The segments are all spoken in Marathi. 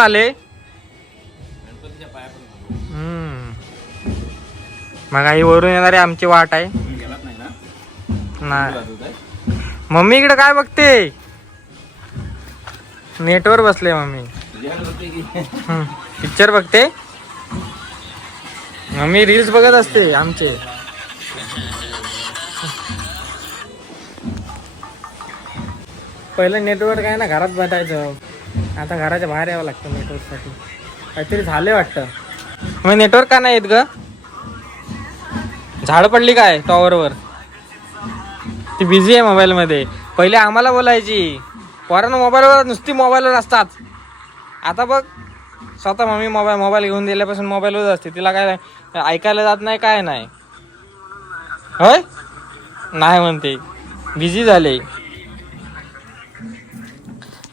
आले. मग आई वरून येणारी आमची वाट आहे. नाही? मम्मी इकडे काय बघते? नेटवर बसले मम्मी. पिक्चर बघते? मम्मी रील्स बघत असते आमचे. पहिलं नेटवर्क आहे ना घरात भेटायचं आता घराच्या बाहेर यावं लागतं नेटवर्कसाठी काहीतरी झाले वाटतं. मग नेटवर्क का नाही येत ग? झाड पडली काय टॉवरवर ती बिझी आहे मोबाईलमध्ये पहिले आम्हाला बोलायची. पोरांना मोबाईलवर नुसती मोबाईलवर असतात. आता बघ स्वतः मम्मी मोबाईल मोबाईल घेऊन दिल्यापासून मोबाईलवर असते. तिला काय ऐकायला जात नाही काय नाही. होय? नाही म्हणते. बिझी झाले.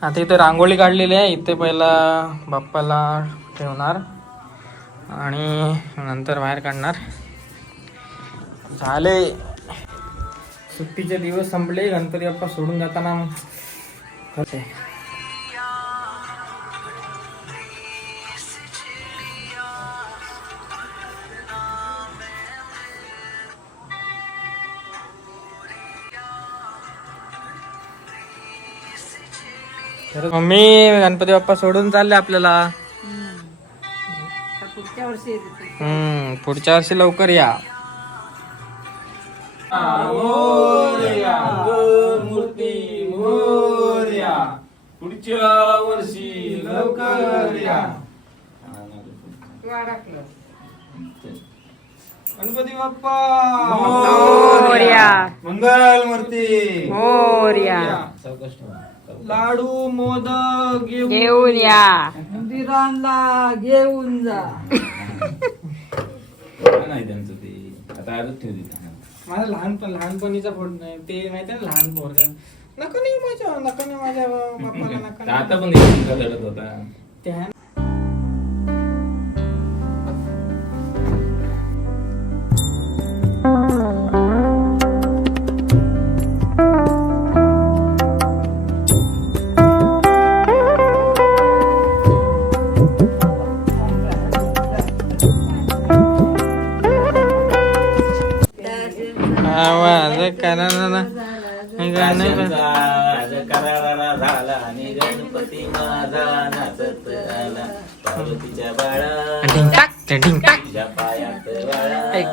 आता इथे रांगोळी काढलेली आहे. इथे पहिला बाप्पाला ठेवणार आणि नंतर बाहेर काढणार. झाले. सुट्टीचे दिवस संपले. गणपती बाप्पा सोडून जाताना मग होते तर मम्मी गणपती बाप्पा सोडून चालले आपल्याला. पुढच्या वर्षी येते हम्म पुढच्या वर्षी लवकर या. मूर्ती मोर्या. पुढच्या वर्षी लवकर या. गणपती बाप्पा. मोरया. मंगल मूर्ती. मोरया. लाडू मोदक घेऊ घेऊन या. मंदिरांना घेऊन जा. नाही त्यांचं ते. आता आजच ठेवली. माझा लहानपण लहानपणीचा फोन नाही. ते माहिती आहे ना लहान पोरगा नको नाही माझ्या नको नाही माझ्या बाप्पाला नको नाही. आता पण एक लढत होता. त्या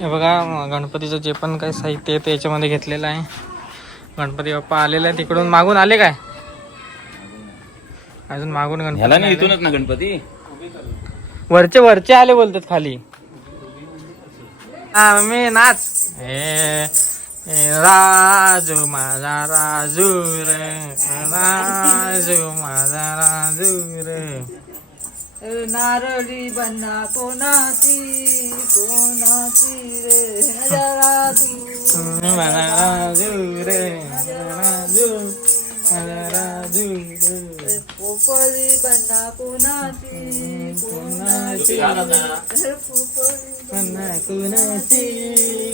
हे बघा गणपतीचं जे पण काही साहित्य आहे ते याच्यामध्ये घेतलेलं आहे. गणपती बाप्पा आलेले आहे तिकडून मागून आले काय? अजून मागून ह्याला नाही. इथूनच ना गणपती? वरचे वरचे आले बोलतात खाली. हा मी नाच. हे राजू माझा राजू रे राजू माझा राजू रे. नारळी बन्ना कोणाची कोणाची रे? माझा राजू रे राजू राजू. पोपळी बन्ना कोणाची कोणाची कुणाची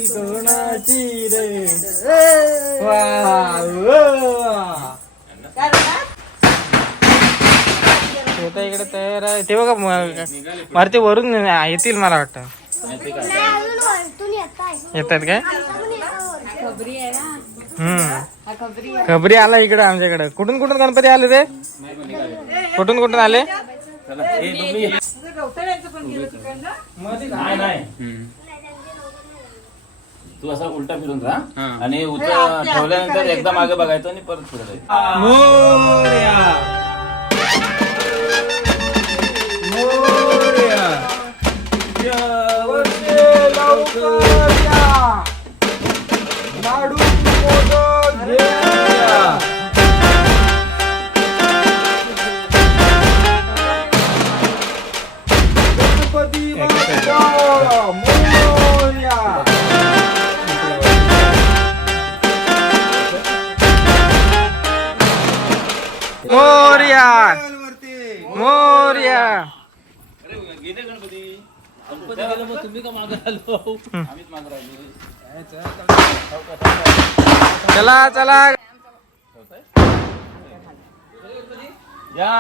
कोणाची रे? श्वेता इकडे तयार आहे ते बघा म- वरती वरून येतील मला वाटतं येतात काय खबरी आहे ना हम्म हा खबरी. आला इकडे आमच्याकडे. कुठून कुठून गणपती आले ते? कुठून कुठून आले? गवतड्यांचं पण गेलं तिकडनं? नाही नाही. तू असा उलटा फिरून राहा आणि उतर ठेवल्यानंतर एकदा मागे बघायचं आणि परत फिरत जायचं. गणपती गेले मग तुम्ही का मागे आलो? आम्हीच मागे राहिलो. चला चला. या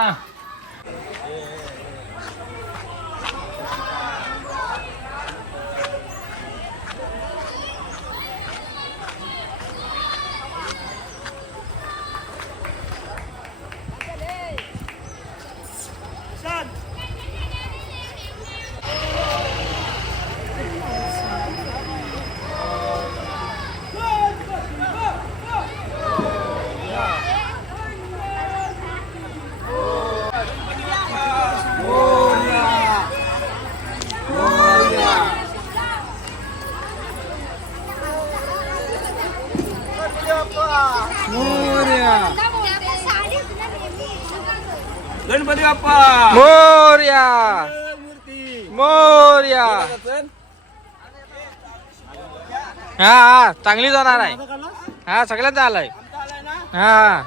गणपती बाप्पा मोरया मोरया हा चांगली जाणार आहे हा सगळ्यांचा आलाय हा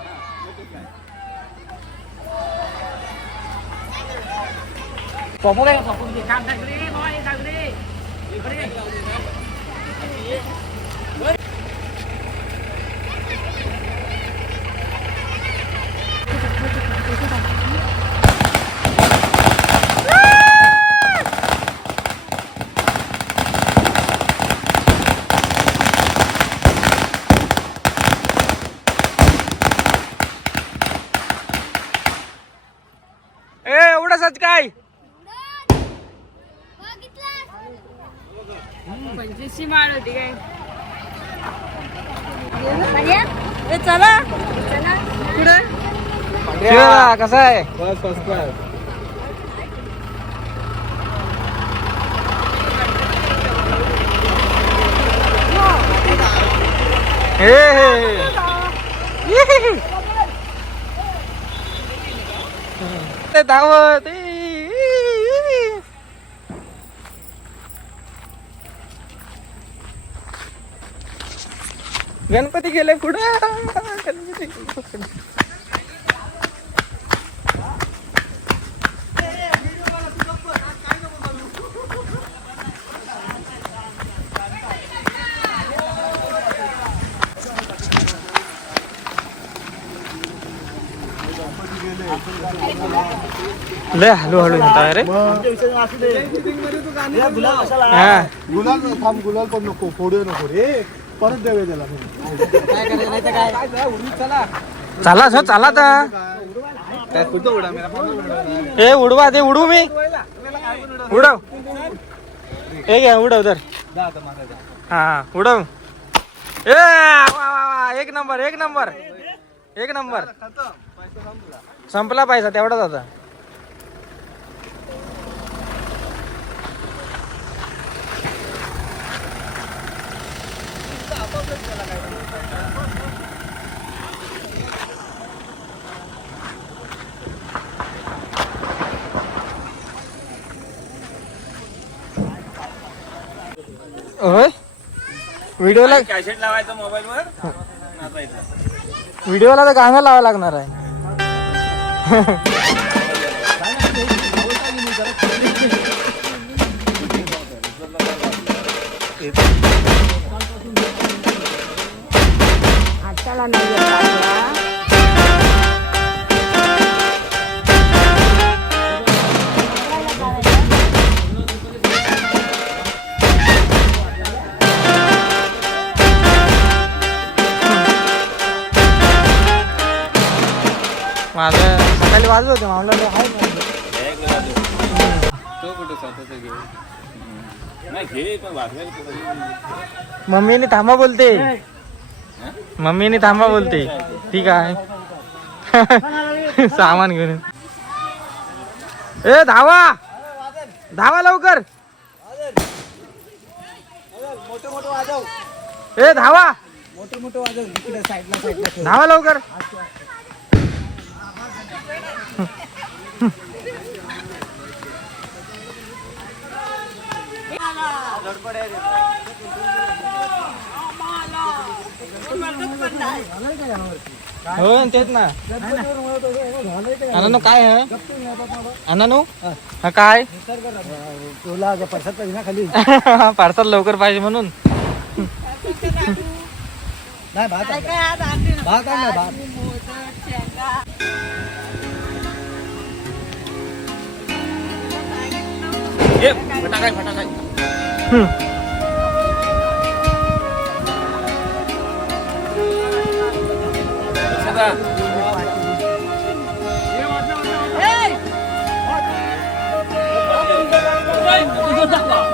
ए एवढंच काय पंचवीसची माळ होती काय? ए, चला. चला. पुढं शिवा, कसा आहे? हे, हे, हे. ते धावत ए, ए. गणपती गेले कुठं गणपती? लय हळू हळू म्हणता रे हा. गुलाल थांब गुलाल पण नको फोडू नको रे. परत त्याला. चला सर चला तर. ए उडवा ते उडू मी. उडव. ए घ्या उडव तर हा हा, उडव. ए वा, वा, वा, एक नंबर एक नंबर. एक नंबर. संपला. पाहिजे तेवढाच आता. होय व्हिडिओला कॅसेट लावायचं मोबाईल वर? व्हिडिओला तर गाणं लावावं लागणार आहे. चला नाही येत. माझं सकाळी होते आहे. तो कुठं स्वतःच घेऊ नाही घे पण वाजवायला कुठं मम्मीने थांबा बोलते मम्मीने थांबा बोलते. ठीक आहे. सामान घेऊन ए धावा. धावा लवकर. ए धावा. धावा लवकर. हो तेच ना. अनानो काय अनानो? हा काय? तुला पैसा पाहिजे ना खाली पार्सल लवकर पाहिजे म्हणून. नाही भात आहे. भात आहे ना भात हम्म.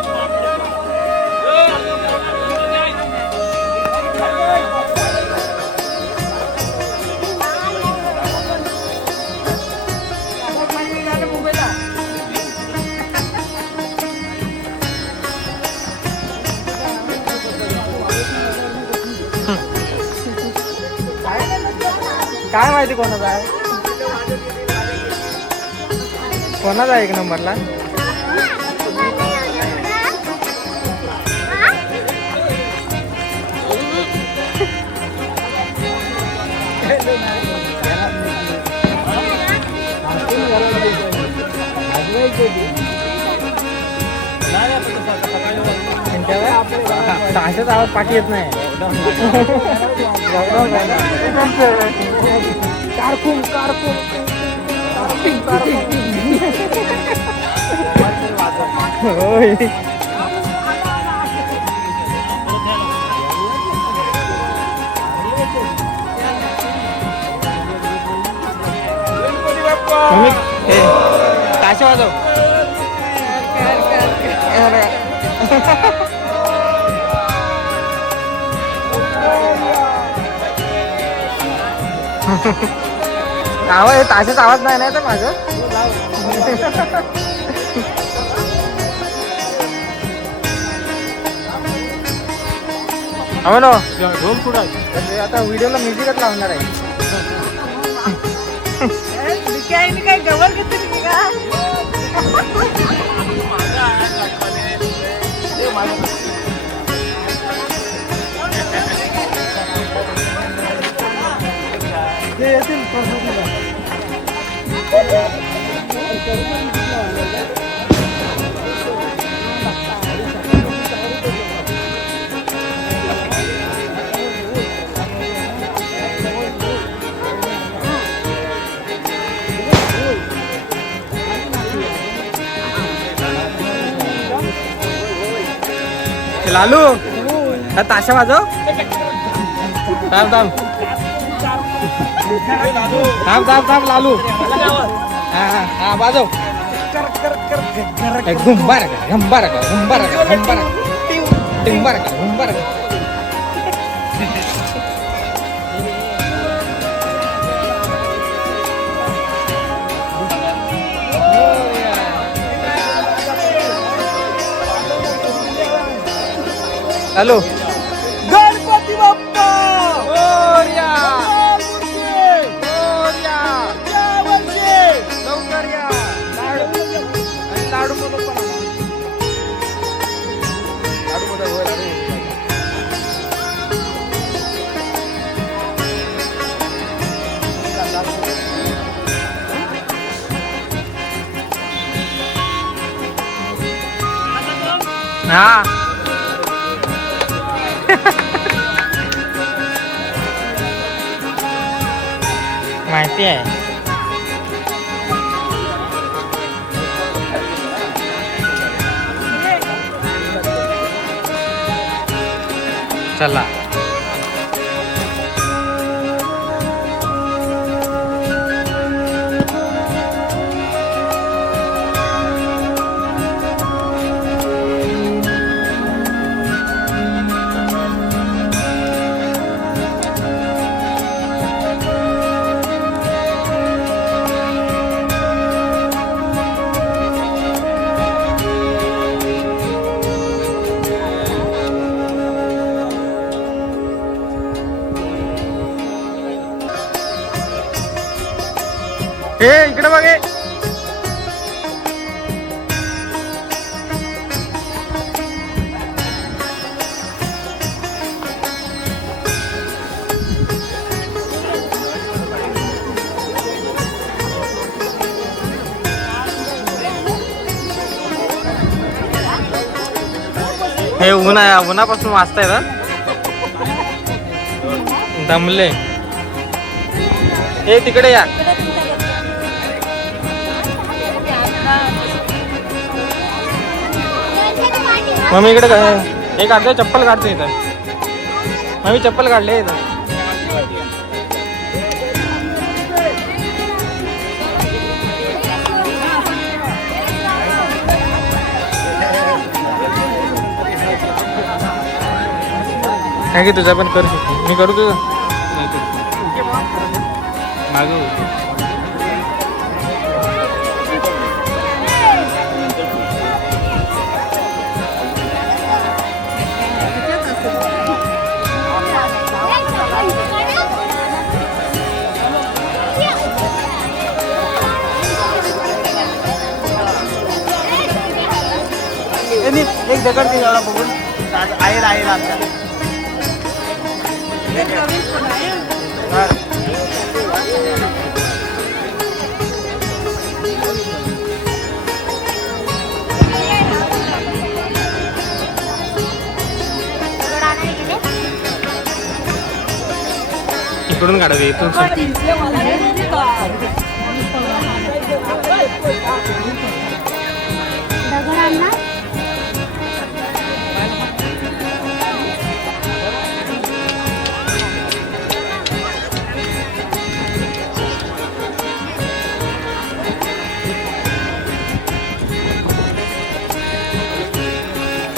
काय माहिती कोणाचा आहे? कोणाचा आहे एक नंबरला? ताशाचा आवाज पाठी येत नाही. कारकून कारकून. होय. ताशे वाजव. आवाज ताशाचा आवाज नाही ना तर माझं. हो. ना ढोल कुठं आहे? आता व्हिडिओला म्युझिकच लावणार आहे. काय गवर घेतली लालू ताशा वाजव. थांब थांब. थांब थांब थांब लालू. हा हा हा वाजव. घुंबार का घुंबार का घुंबार का घुंबार का टिंबार का घुंबार का हॅलो चला. हे इकडे बघे हे. हे उन्हा उन्हापासून वाचताय ना दमले. हे तिकडे या. मम्मी इकडे काय हे काढतोय चप्पल काढतोय इथं. मम्मी चप्पल काढले इथं. काय की तुझा पण करू. शकतो मी करू तुझं. मागू एक दगड दे जरा बघून आहे आहे आमच्या इकडून काढावी इथून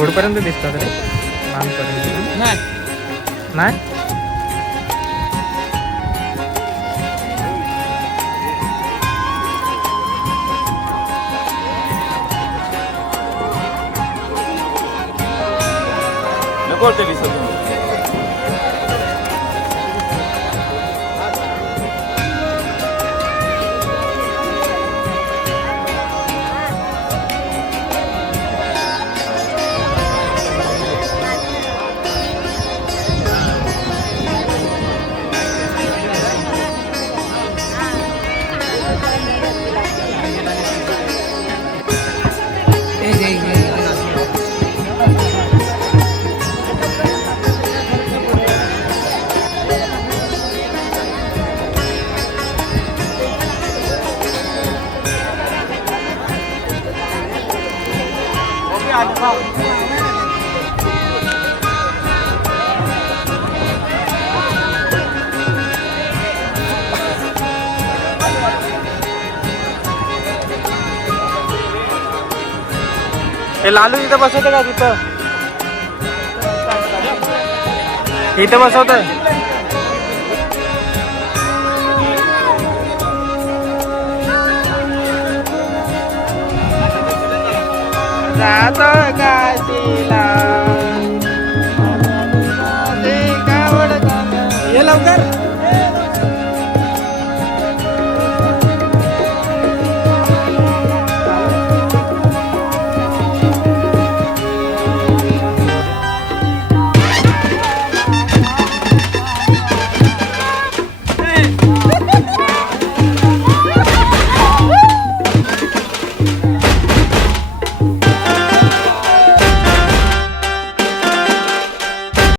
Sir. पुढपर्यंत दिसतात रे लांबपर्यंत नाही नाही नको ते दिसत हे लालू इथं बसवते का तिथं? इथं बसवत जातो काशीला